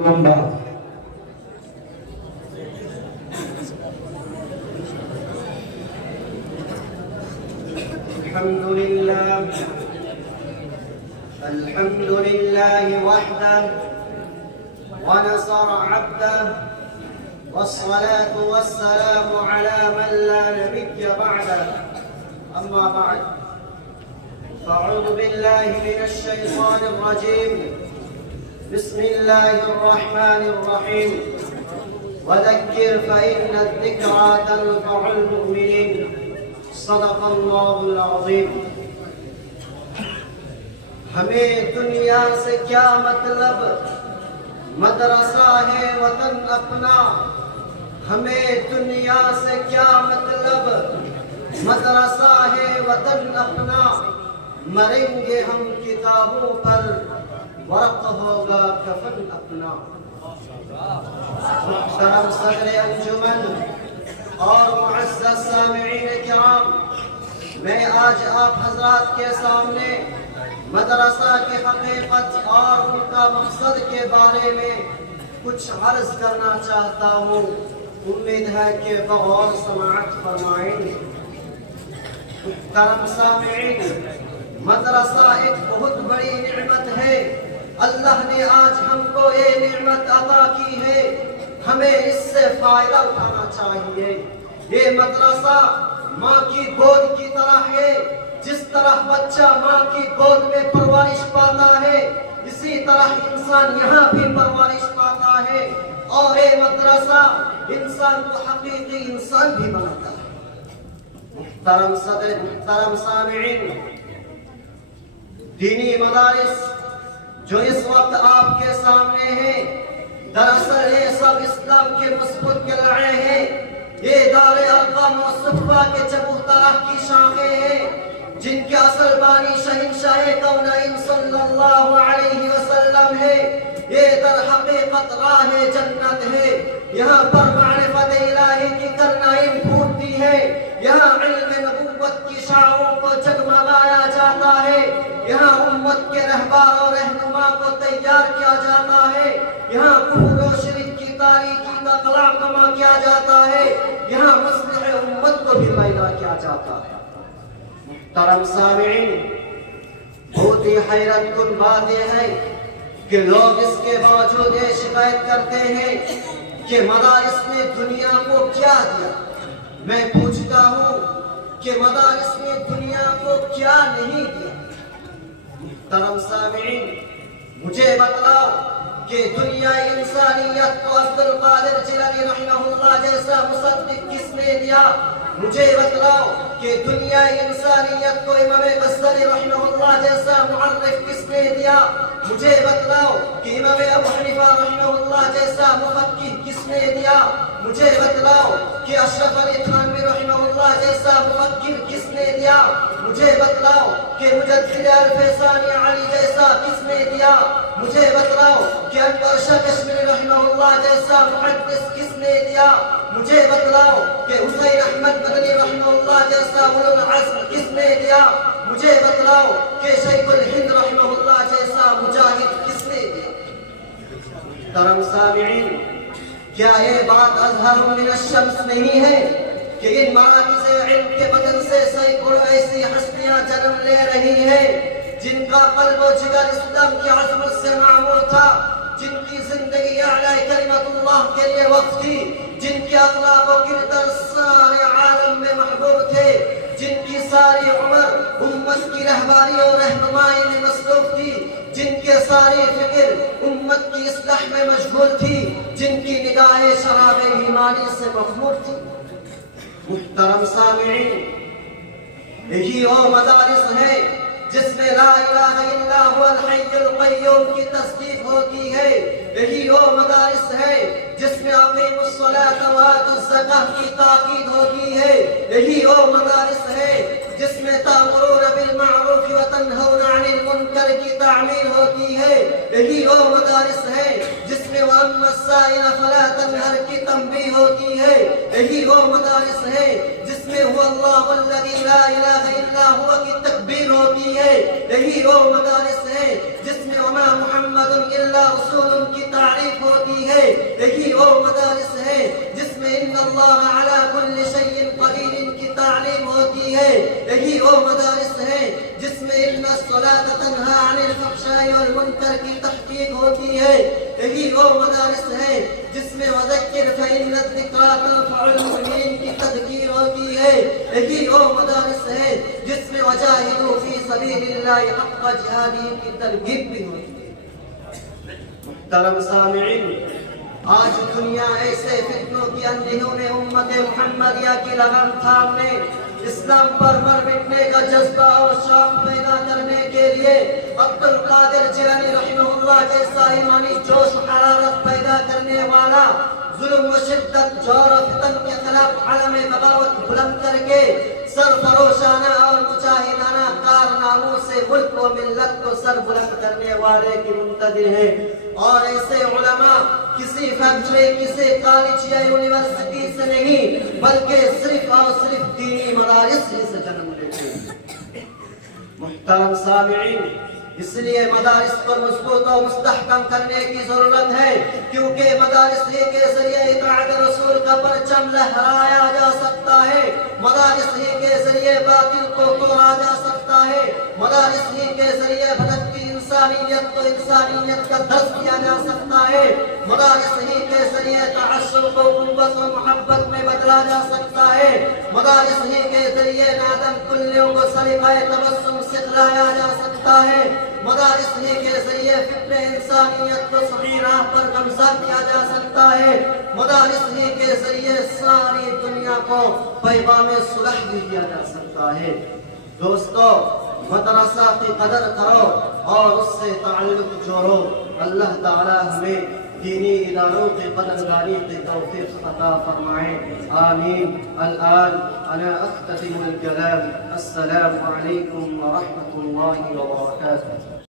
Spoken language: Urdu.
الحمد لله وحده ونصر عبده والصلاة والسلام على من لا نبي بعده أما بعد فأعوذ بالله من الشيطان الرجيم بسم الله الرحمن الرحيم وذكر فإن الذكرى تنفع المؤمنين صدق الله العظيم. ہمیں دنیا سے کیا مطلب، مدرسہ ہے وطن اپنا. ہمیں دنیا سے کیا مطلب، مدرسہ ہے وطن اپنا. مریں گے ہم کتابوں پر، ورق ہوگا کفن اپنا. محترم صدر انجمن اور معزز سامعین کرام، میں آج آپ حضرات کے سامنے مدرسہ کی حقیقت اور ان کا مقصد کے بارے میں کچھ عرض کرنا چاہتا ہوں. امید ہے کہ بغور سماعت فرمائیں گے. محترم سامعین، مدرسہ ایک بہت بڑی نعمت ہے. اللہ نے آج ہم کو یہ نعمت عطا کی ہے، ہمیں اس سے فائدہ اٹھانا چاہیے. یہ مدرسہ ماں کی گود کی طرح ہے. جس طرح بچہ ماں کی گود میں پرورش پاتا ہے، اسی طرح انسان یہاں بھی پرورش پاتا ہے. اور یہ مدرسہ انسان کو حقیقی انسان بھی بناتا ہے. محترم صدر، محترم سامعین، دینی مدارس جو اس وقت آپ کے سامنے ہیں، دراصل یہ سب اسلام کے مثبت قلعے ہیں. یہ دار ارقام و صفا کے چبوترہ کی شاخیں ہیں، جن کے اصل بانی شہنشاہ کونین صلی اللہ علیہ وسلم ہے. یہ در حقیقت راہ جنت ہے. یہاں پر معرفت الہی کی کرنائن پھوٹتی ہے. یہاں علم نبوت کی شعاعوں کو جگمگایا جاتا ہے. یہاں امت کے رہبر اور رہنما کو تیار کیا جاتا ہے. یہاں کفر و شرک کی تاریکی کا قلع کما کیا جاتا ہے. یہاں مصلح امت کو بھی پیدا کیا جاتا ہے. محترم سامعین، بہت ہی حیرت کن بات یہ ہے کہ لوگ اس کے باوجود یہ شکایت کرتے ہیں کہ مدارس نے دنیا کو کیا دیا. میں پوچھتا ہوں کہ مدارس نے دنیا کو کیا نہیں دیا. محترم سامعین، مجھے بتلاؤ کہ دنیا انسانیت کو عبد القادر جیلانی رحمہ اللہ جیسا مصدق کس نے دیا؟ مجھے بتلاؤ کہ دنیا انسانیت کو امام غزالی رحمہ اللہ جیسا معرف کس نے دیا؟ مجھے بتلاؤ کہ امام ابو حنیفہ رحمہ اللہ جیسا مفقہ کس نے دیا؟ مجھے بتلاؤ کہ اشرف علی تھانوی رحمہ اللہ جیسا مفکر کس نے دیا؟ مجھے بتلاؤ کہ مجدد الفیصانی علی جیسا کس نے دیا؟ مجھے بتلاؤ کہ انور شاہ کشمیری رحمہ اللہ جیسا محدث کس نے دیا؟ مجھے بتلاؤ کہ حسین احمد مدنی رحمہ اللہ جیسا علوم العصر کس نے دیا؟ مجھے بتلاؤ کہ شیخ الہند رحمہ اللہ جیسا مجاہد کس نے دیا؟ محترم سامعین، کیا یہ بات اظہر من الشمس نہیں ہے کہ ان مراکز علم کے بدن سے سینکڑوں ایسی ہستیاں جنم لے رہی ہیں جن کا قلب و جگر اسلام کی عظمت سے معمور تھا، جن کی زندگی اعلی کلمت اللہ کے لیے وقف تھی، جن کے اخلاق و کردار سارے عالم میں محبوب تھے، جن کی ساری عمر امت کی رہبری اور رہنمائی میں مصروف تھی، جن کے ساری فکر امت کی اصلاح میں مشغول تھی، جن کی نگاہیں شراب ایمانی سے مخمور تھی. محترم سامعین، یہی وہ مدارس ہے جس میں لا الہ الا هو الحی القیوم کی تصدیق ہوتی ہے. یہی وہ مدارس ہے جس میں اقیموا الصلاۃ وآتوا الزکاۃ کی تاکید ہوتی ہے. یہی وہ مدارس ہے جس میں تأمرون بالمعروف وتنہون عن المنکر کی تعمیر ہوتی ہے. یہی وہ مدارس ہے جس میں وَأَمَّا السَّائِلَ فَلَا تَنْهَرْ کی تنبیہ ہوتی ہے. یہی وہ مدارس ہے جس میں هُوَ اللَّهُ الَّذِي لَا إِلَٰهَ إِلَّا هُوَ کی تکبیر ہوتی ہے. یہی وہ مدارس ہے جس میں وَمَا مُحَمَّدٌ إِلَّا رَسُولٌ کی تعریف ہوتی ہے. ہے، یہی وہ مدارس ہے جس میں ان اللہ علی کل شیء قدیر کی تعلیم ہوتی ہے، یہی وہ مدارس ہے جس میں ان الصلاۃ تنہی عن الفحشاء والمنکر کی تحقیق ہوتی ہے، یہی وہ مدارس ہے جس میں وذکر فإن الذکریٰ تنفع المؤمنین کی تذکیر ہوتی ہے، یہی وہ مدارس ہے جس میں وجاہدوا فی سبیل اللہ حق جہادہ کی ترغیب بھی ہوتی ہے۔ محترم سامعین، آج دنیا ایسے فتنوں کی اندھیوں میں امت محمدیہ کی لگام تھامنے، اسلام پر مر مٹنے کا جذبہ اور شوق پیدا کرنے کے لیے عبد القادر جیلانی رحمہ اللہ جیسا ایمانی جوش و حرارت پیدا کرنے والا، ظلم و شدت، جور و فتن کے خلاف علم بغاوت بلند کر کے سرفروشانہ اور مجاہدانہ کارناموں سے ملک و ملت کو سر بلند کرنے والے کی منتظر ہیں، اور ایسے علماء کسی فیکٹری، کسی کالج یا یونیورسٹی سے نہیں بلکہ صرف اور صرف دینی مدارس ہی سے جنم لیتے ہیں۔ محترم سامعین، اس لیے مدارس کو مضبوط و مستحکم کرنے کی ضرورت ہے، کیونکہ مدارس ہی کے ذریعے اطاعت رسول کا پرچم لہرایا جا سکتا ہے، مدارس ہی کے ذریعے باطل کو توڑا جا سکتا ہے، مدارس ہی کے ذریعے بھٹکتی انسانیت کو انسانیت کا درس دیا جا سکتا ہے، مدارس ہی کے ذریعے تعصب کو قوت و محبت میں بدلا جا سکتا ہے، مدارس ہی کے ذریعے نادم کلیوں کو سلیقہ تبسم سکھلایا جا سکتا ہے، مدارس ہی کے ذریعے فکر انسانیت کو صحیح راہ پر گامزن کیا جا سکتا ہے، مدارس ہی کے ذریعے ساری دنیا کو پیغام صلح بھی دیا جا سکتا ہے۔ دوستو، مدرسہ کی قدر کرو اور اس سے تعلق جوڑو۔ اللہ تعالی ہمیں دینی اداروں کی قدردانی کی توفیق عطا فرمائے، آمین۔ الآن أنا أختتم الكلام، السلام عليكم ورحمة الله وبركاته۔